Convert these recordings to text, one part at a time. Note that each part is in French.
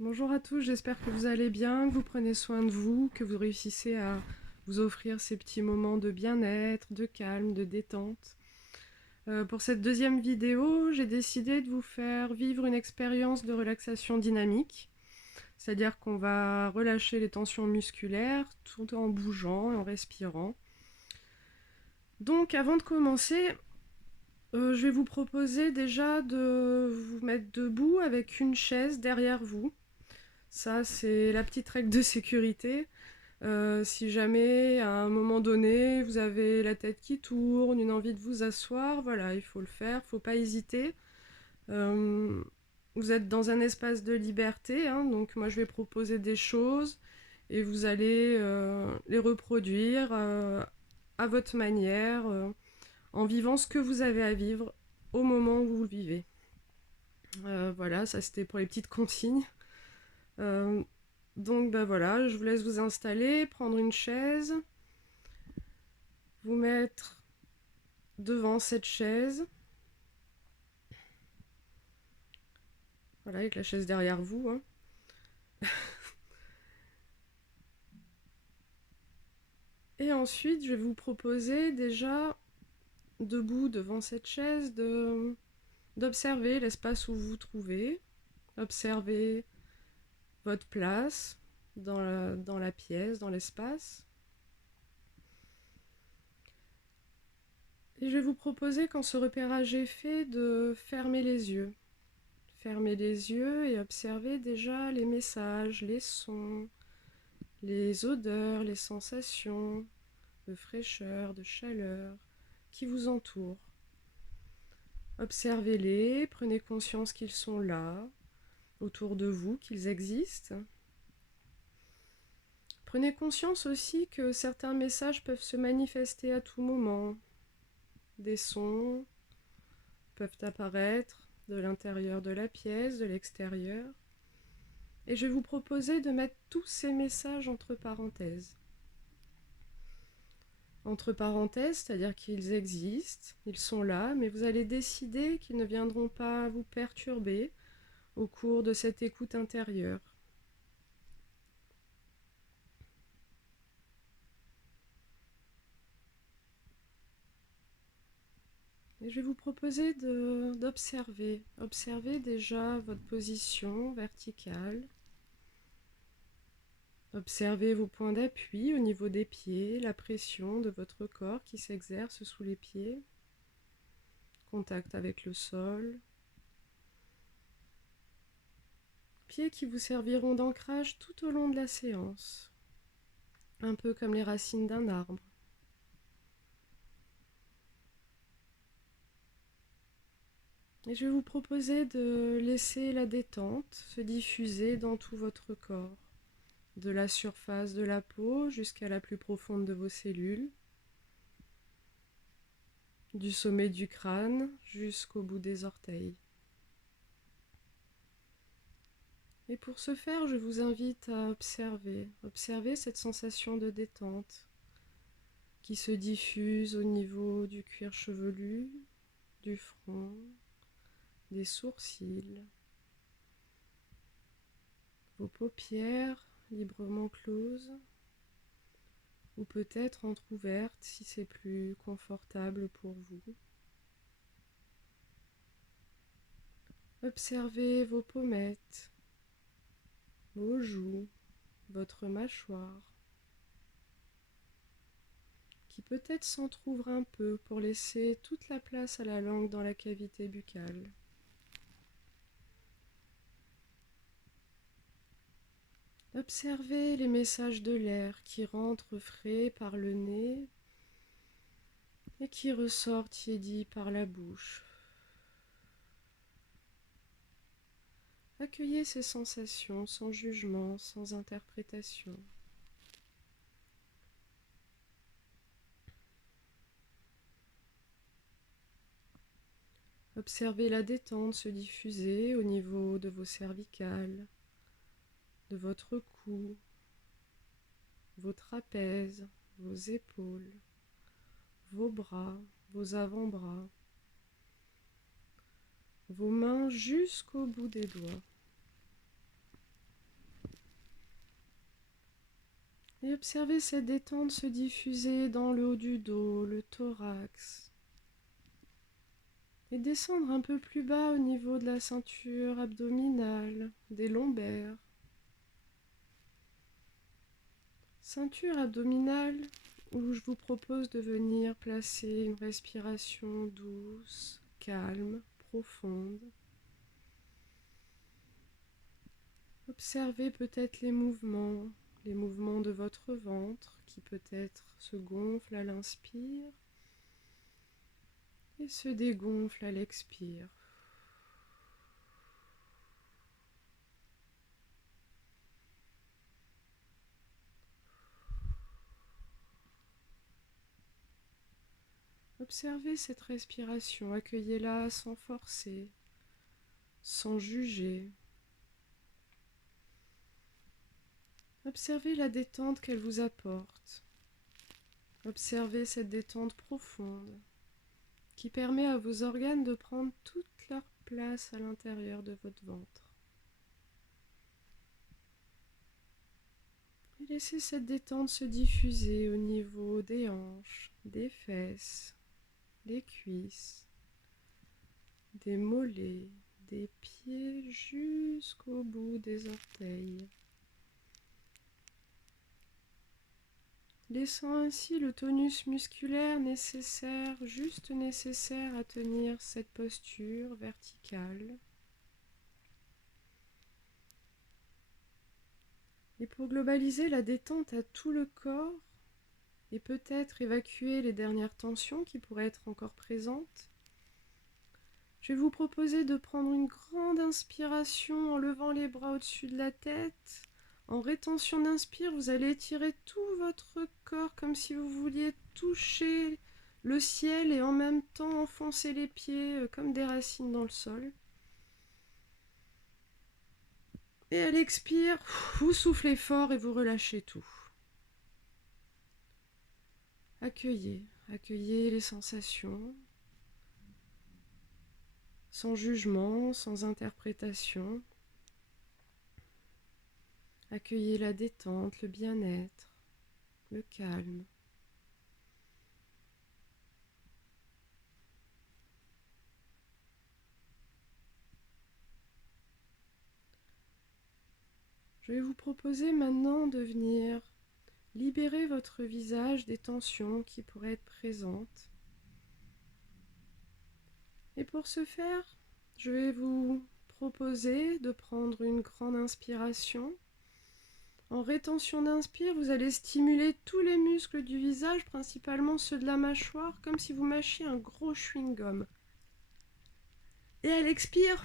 Bonjour à tous, j'espère que vous allez bien, que vous prenez soin de vous, que vous réussissez à vous offrir ces petits moments de bien-être, de calme, de détente. Pour cette deuxième vidéo, j'ai décidé de vous faire vivre une expérience de relaxation dynamique, c'est-à-dire qu'on va relâcher les tensions musculaires tout en bougeant et en respirant. Donc avant de commencer, je vais vous proposer déjà de vous mettre debout avec une chaise derrière vous. Ça, c'est la petite règle de sécurité. Si jamais, à un moment donné, vous avez la tête qui tourne, une envie de vous asseoir, voilà, il faut le faire, il ne faut pas hésiter. Euh, Vous êtes dans un espace de liberté, hein, donc moi je vais proposer des choses et vous allez les reproduire à votre manière, en vivant ce que vous avez à vivre au moment où vous le vivez. Voilà, ça c'était pour les petites consignes. Euh, donc ben voilà, je vous laisse vous installer, prendre une chaise, vous mettre devant cette chaise, voilà, avec la chaise derrière vous, hein. Et ensuite, je vais vous proposer déjà, debout devant cette chaise, d'observer l'espace où vous vous trouvez, observer votre place dans la pièce, dans l'espace. Et je vais vous proposer, quand ce repérage est fait, de fermer les yeux. Fermer les yeux et observer déjà les messages, les sons, les odeurs, les sensations de fraîcheur, de chaleur qui vous entourent. Observez-les, prenez conscience qu'ils sont là, autour de vous, qu'ils existent. Prenez conscience aussi que certains messages peuvent se manifester à tout moment. Des sons peuvent apparaître de l'intérieur de la pièce, de l'extérieur. Et je vais vous proposer de mettre tous ces messages entre parenthèses. Entre parenthèses, c'est-à-dire qu'ils existent, ils sont là, mais vous allez décider qu'ils ne viendront pas vous perturber au cours de cette écoute intérieure. Et je vais vous proposer d'observer. Observez déjà votre position verticale. Observez vos points d'appui au niveau des pieds, la pression de votre corps qui s'exerce sous les pieds, contact avec le sol. Pieds qui vous serviront d'ancrage tout au long de la séance, un peu comme les racines d'un arbre. Et je vais vous proposer de laisser la détente se diffuser dans tout votre corps, de la surface de la peau jusqu'à la plus profonde de vos cellules, du sommet du crâne jusqu'au bout des orteils. Et pour ce faire, je vous invite à observer cette sensation de détente qui se diffuse au niveau du cuir chevelu, du front, des sourcils, vos paupières librement closes ou peut-être entrouvertes si c'est plus confortable pour vous. Observez vos pommettes, vos joues, votre mâchoire, qui peut-être s'entrouvre un peu pour laisser toute la place à la langue dans la cavité buccale. Observez les messages de l'air qui rentre frais par le nez et qui ressort tiédi par la bouche. Accueillez ces sensations sans jugement, sans interprétation. Observez la détente se diffuser au niveau de vos cervicales, de votre cou, vos trapèzes, vos épaules, vos bras, vos avant-bras, vos mains jusqu'au bout des doigts. Et observez cette détente se diffuser dans le haut du dos, le thorax. Et descendre un peu plus bas au niveau de la ceinture abdominale, des lombaires. Ceinture abdominale où je vous propose de venir placer une respiration douce, calme, profonde. Observez peut-être les mouvements de votre ventre qui peut-être se gonflent à l'inspire et se dégonflent à l'expire. Observez cette respiration, accueillez-la sans forcer, sans juger. Observez la détente qu'elle vous apporte. Observez cette détente profonde qui permet à vos organes de prendre toute leur place à l'intérieur de votre ventre. Et laissez cette détente se diffuser au niveau des hanches, des fesses, des cuisses, des mollets, des pieds jusqu'au bout des orteils. Laissant ainsi le tonus musculaire nécessaire, juste nécessaire à tenir cette posture verticale. Et pour globaliser la détente à tout le corps, et peut-être évacuer les dernières tensions qui pourraient être encore présentes, je vais vous proposer de prendre une grande inspiration en levant les bras au-dessus de la tête. En rétention d'inspire, vous allez étirer tout votre corps comme si vous vouliez toucher le ciel et en même temps enfoncer les pieds comme des racines dans le sol. Et à l'expire, vous soufflez fort et vous relâchez tout. Accueillez les sensations, sans jugement, sans interprétation. Accueillez la détente, le bien-être, le calme. Je vais vous proposer maintenant de venir libérer votre visage des tensions qui pourraient être présentes. Et pour ce faire, je vais vous proposer de prendre une grande inspiration. En rétention d'inspire, vous allez stimuler tous les muscles du visage, principalement ceux de la mâchoire, comme si vous mâchiez un gros chewing-gum. Et à l'expire,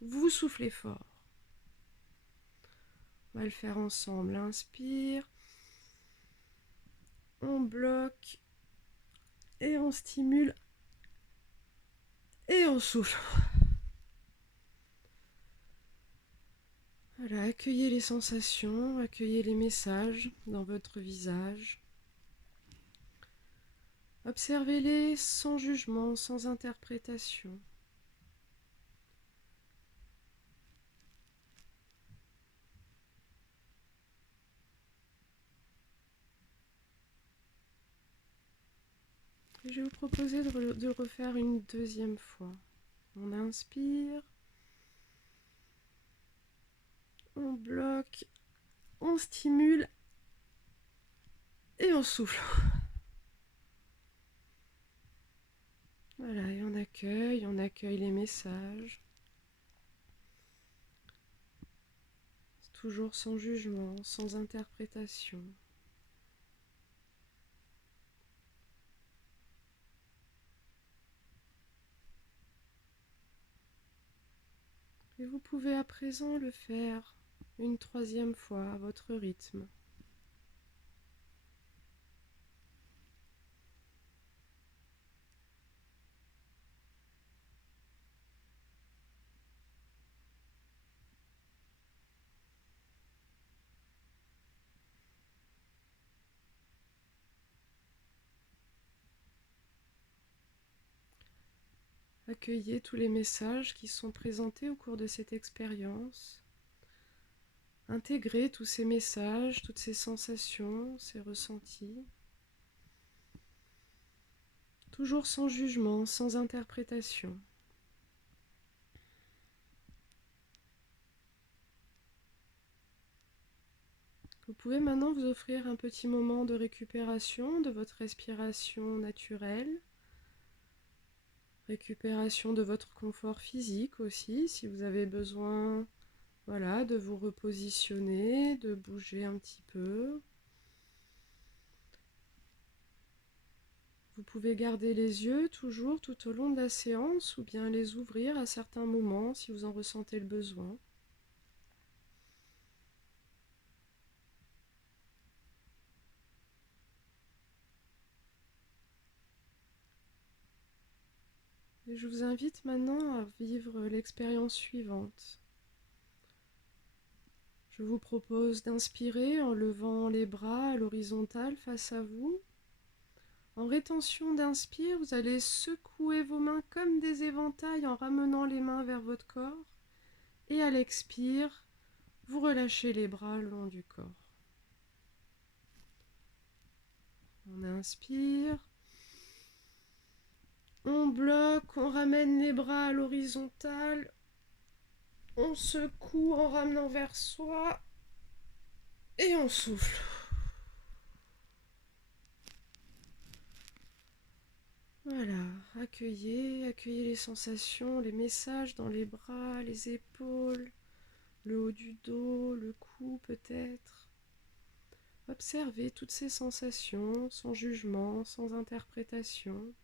vous soufflez fort. On va le faire ensemble. Inspire. On bloque. Et on stimule. Et on souffle. Voilà, accueillez les sensations, accueillez les messages dans votre visage. Observez-les sans jugement, sans interprétation. Et je vais vous proposer de refaire une deuxième fois. On inspire. On bloque. On stimule. Et on souffle. Voilà, et on accueille les messages. Toujours sans jugement, sans interprétation. Et vous pouvez à présent le faire une troisième fois à votre rythme. Accueillez tous les messages qui sont présentés au cours de cette expérience. Intégrez tous ces messages, toutes ces sensations, ces ressentis. Toujours sans jugement, sans interprétation. Vous pouvez maintenant vous offrir un petit moment de récupération de votre respiration naturelle, récupération de votre confort physique aussi, si vous avez besoin, voilà, de vous repositionner, de bouger un petit peu. Vous pouvez garder les yeux toujours tout au long de la séance ou bien les ouvrir à certains moments si vous en ressentez le besoin. Et je vous invite maintenant à vivre l'expérience suivante. Je vous propose d'inspirer en levant les bras à l'horizontale face à vous. En rétention d'inspire, vous allez secouer vos mains comme des éventails en ramenant les mains vers votre corps. Et à l'expire, vous relâchez les bras le long du corps. On inspire. On bloque, on ramène les bras à l'horizontale. On secoue en ramenant vers soi. Et on souffle. Voilà, accueillez les sensations, les messages dans les bras, les épaules, le haut du dos, le cou peut-être. Observez toutes ces sensations sans jugement, sans interprétation.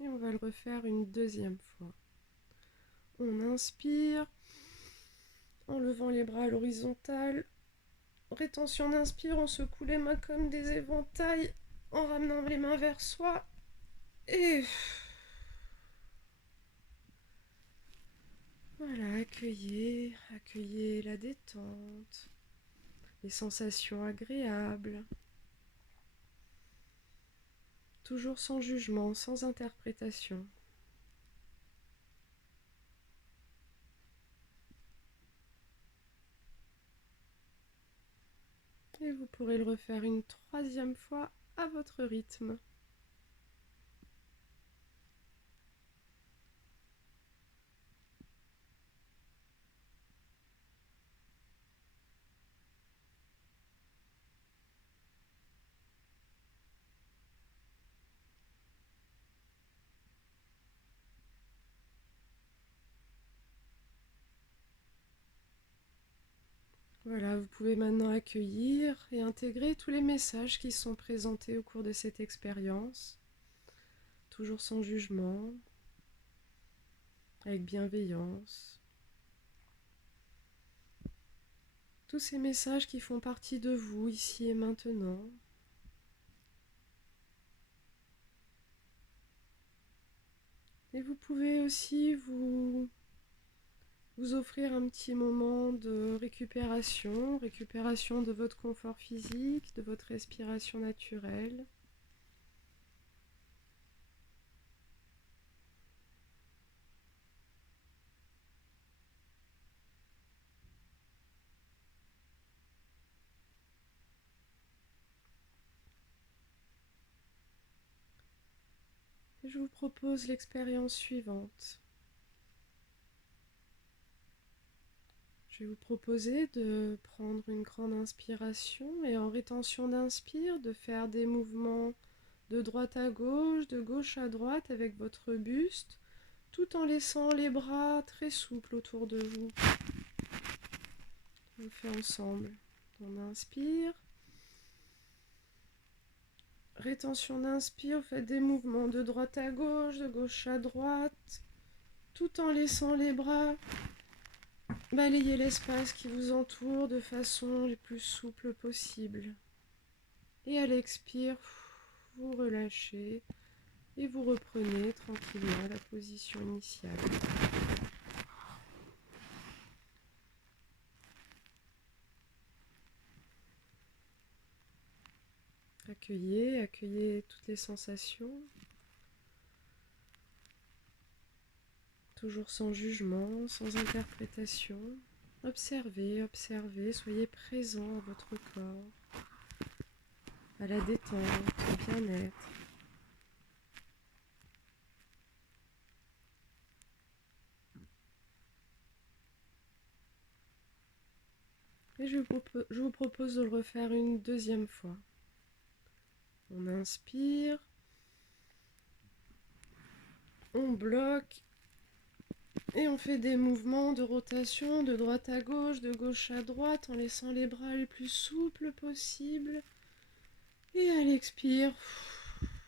Et on va le refaire une deuxième fois. On inspire en levant les bras à l'horizontale. Rétention d'inspire, on secoue les mains comme des éventails en ramenant les mains vers soi. Et voilà, accueillez la détente, les sensations agréables. Toujours sans jugement, sans interprétation. Et vous pourrez le refaire une troisième fois à votre rythme. Voilà, vous pouvez maintenant accueillir et intégrer tous les messages qui sont présentés au cours de cette expérience, toujours sans jugement, avec bienveillance. Tous ces messages qui font partie de vous ici et maintenant. Et vous pouvez aussi vous offrir un petit moment de récupération de votre confort physique, de votre respiration naturelle. Et je vous propose l'expérience suivante. Je vais vous proposer de prendre une grande inspiration et en rétention d'inspire, de faire des mouvements de droite à de gauche à droite avec votre buste, tout en laissant les bras très souples autour de vous. On le fait ensemble. On inspire. Rétention d'inspire, vous faites des mouvements de droite à de gauche à droite, tout en laissant les bras balayer l'espace qui vous entoure de façon les plus souple possible. Et à l'expire, vous relâchez et vous reprenez tranquillement la position initiale. accueillez toutes les sensations, toujours sans jugement, sans interprétation. Observez, observez, soyez présent à votre corps, à la détente, au bien-être. Et je vous propose de le refaire une deuxième fois. On inspire, on bloque et on fait des mouvements de rotation de droite à gauche à droite en laissant les bras les plus souples possible. Et à l'expire,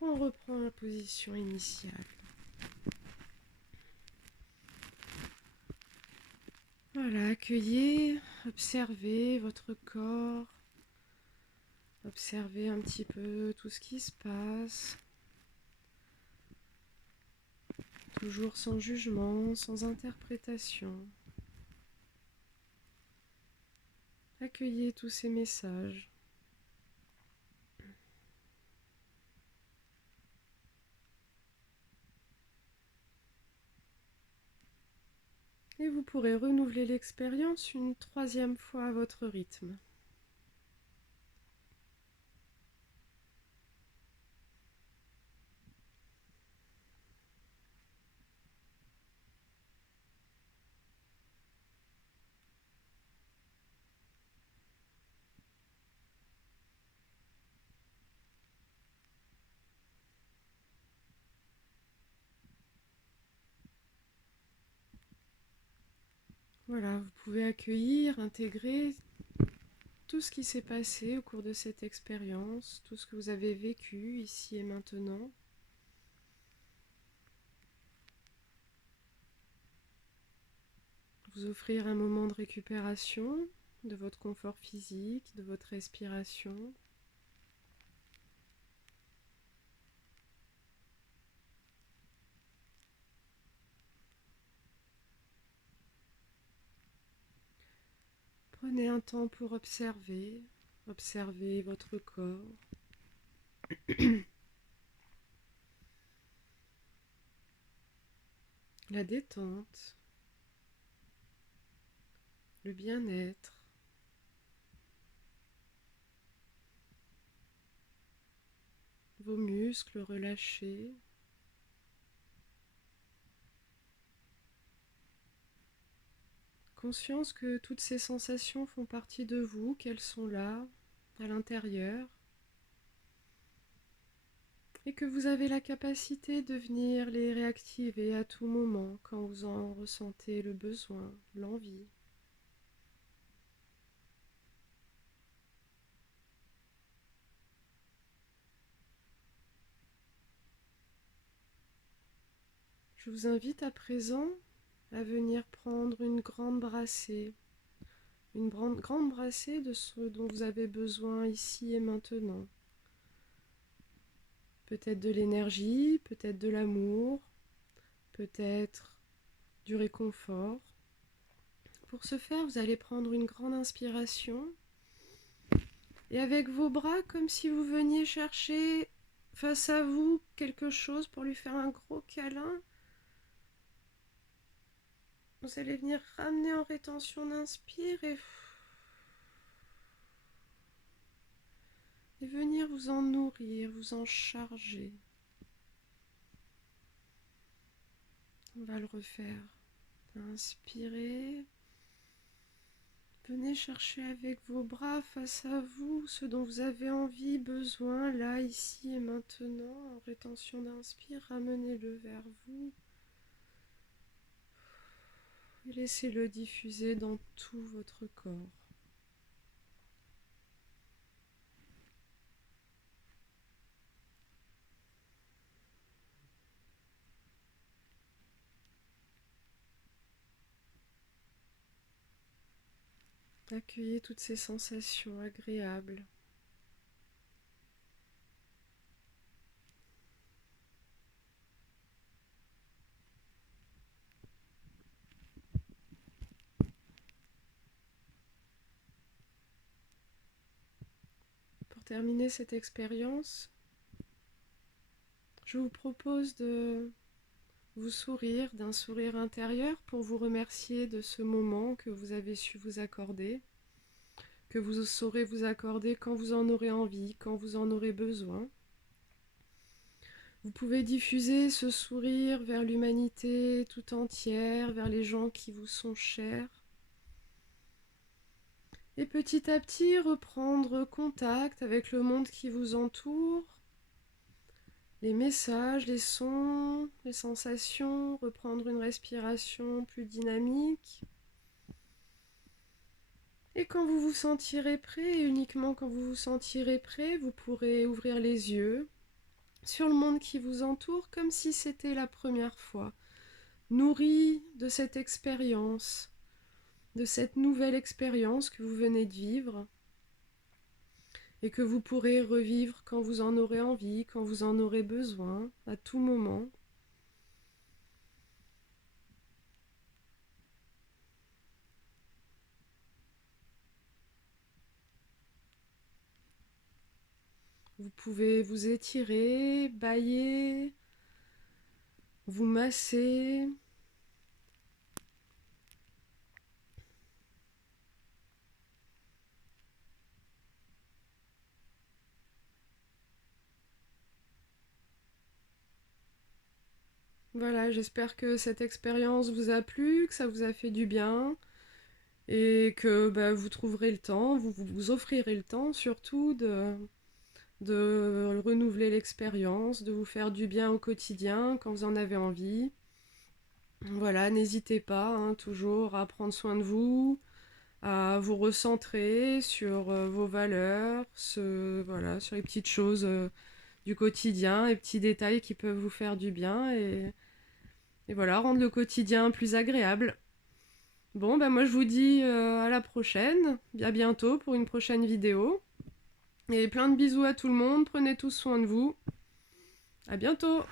on reprend la position initiale. Voilà, accueillez, observez votre corps, observez un petit peu tout ce qui se passe, toujours sans jugement, sans interprétation. Accueillez tous ces messages. Et vous pourrez renouveler l'expérience une troisième fois à votre rythme. Voilà, vous pouvez accueillir, intégrer tout ce qui s'est passé au cours de cette expérience, tout ce que vous avez vécu ici et maintenant. Vous offrir un moment de récupération de votre confort physique, de votre respiration. Prenez un temps pour observer, observer votre corps. La détente, le bien-être. Vos muscles relâchés. Conscience que toutes ces sensations font partie de vous, qu'elles sont là, à l'intérieur, et que vous avez la capacité de venir les réactiver à tout moment quand vous en ressentez le besoin, l'envie. Je vous invite à présent à venir prendre une grande brassée de ce dont vous avez besoin ici et maintenant. Peut-être de l'énergie, peut-être de l'amour, peut-être du réconfort. Pour ce faire, vous allez prendre une grande inspiration et avec vos bras, comme si vous veniez chercher face à vous quelque chose pour lui faire un gros câlin, vous allez venir ramener en rétention d'inspire et venir vous en nourrir, vous en charger. On va le refaire. Inspirez. Venez chercher avec vos bras face à vous ce dont vous avez envie, besoin, là, ici et maintenant. En rétention d'inspire, ramenez-le vers vous. Et laissez-le diffuser dans tout votre corps. Accueillez toutes ces sensations agréables. Pour terminer cette expérience, je vous propose de vous sourire d'un sourire intérieur pour vous remercier de ce moment que vous avez su vous accorder, que vous saurez vous accorder quand vous en aurez envie, quand vous en aurez besoin. Vous pouvez diffuser ce sourire vers l'humanité tout entière, vers les gens qui vous sont chers. Et petit à petit, reprendre contact avec le monde qui vous entoure, les messages, les sons, les sensations, reprendre une respiration plus dynamique. Et quand vous vous sentirez prêt, et uniquement quand vous vous sentirez prêt, vous pourrez ouvrir les yeux sur le monde qui vous entoure comme si c'était la première fois, nourri de cette expérience, de cette nouvelle expérience que vous venez de vivre et que vous pourrez revivre quand vous en aurez envie, quand vous en aurez besoin, à tout moment. Vous pouvez vous étirer, bâiller, vous masser. Voilà, j'espère que cette expérience vous a plu, que ça vous a fait du bien et que vous trouverez le temps, vous offrirez le temps surtout de renouveler l'expérience, de vous faire du bien au quotidien quand vous en avez envie. Voilà, n'hésitez pas toujours à prendre soin de vous, à vous recentrer sur vos valeurs, voilà, sur les petites choses du quotidien, les petits détails qui peuvent vous faire du bien et voilà, rendre le quotidien plus agréable. Bon, moi je vous dis à la prochaine, à bientôt pour une prochaine vidéo. Et plein de bisous à tout le monde, prenez tous soin de vous. À bientôt!